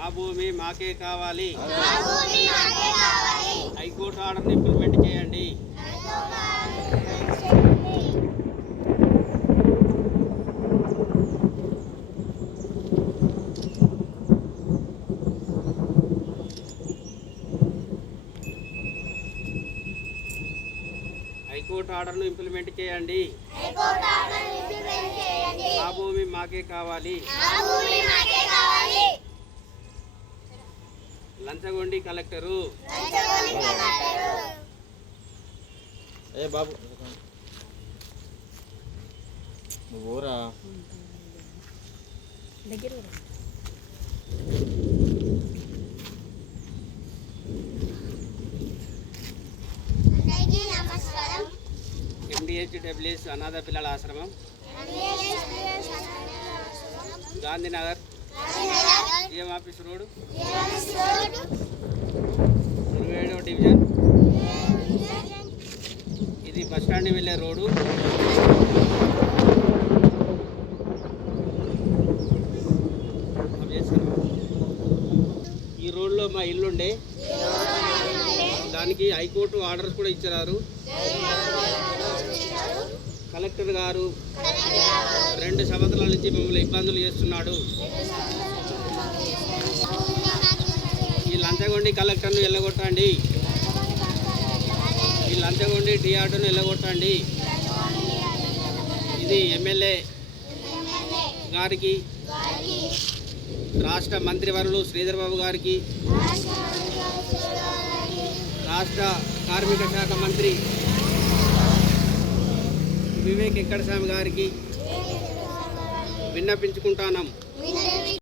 మా భూమి మాకే కావాలి. హైకోర్టు ఆర్డర్ని ఇంప్లిమెంట్ చేయండి. హైకోర్టు ఆర్డర్ను ఇంప్లిమెంట్ చేయండి. మా భూమి మాకే కావాలి. లంచగొండి కలెక్టరు. ఏ బాబు. ఊరా అందరికీ నమస్కారం. ఎండిహెచ్డబ్ల్యూఎస్ అనాథ పిల్లల ఆశ్రమం. గాంధీనగర్. ఆఫీస్ రోడ్ ఇరవై ఏడవ డివిజన్. ఇది బస్ స్టాండ్ వెళ్ళే రోడ్డు. ఈ రోడ్లో మా ఇల్లు ఉండే. దానికి హైకోర్టు ఆర్డర్స్ కూడా ఇచ్చారు కలెక్టర్ గారు రెండు సంవత్సరాల నుంచి మమ్మల్ని ఇబ్బందులు చేస్తున్నాడు. ఈ లంచగొండి కలెక్టర్ను వెళ్ళగొట్టండి ఈ లంచగొండి టీఆర్డీని వెళ్ళగొట్టండి ఇది ఎమ్మెల్యే గారికి రాష్ట్ర మంత్రివర్యులు శ్రీధర్ బాబు గారికి రాష్ట్ర కార్మిక శాఖ మంత్రి వివేక్ వెంకటస్వామి గారికి విన్నపించుకుంటున్నాం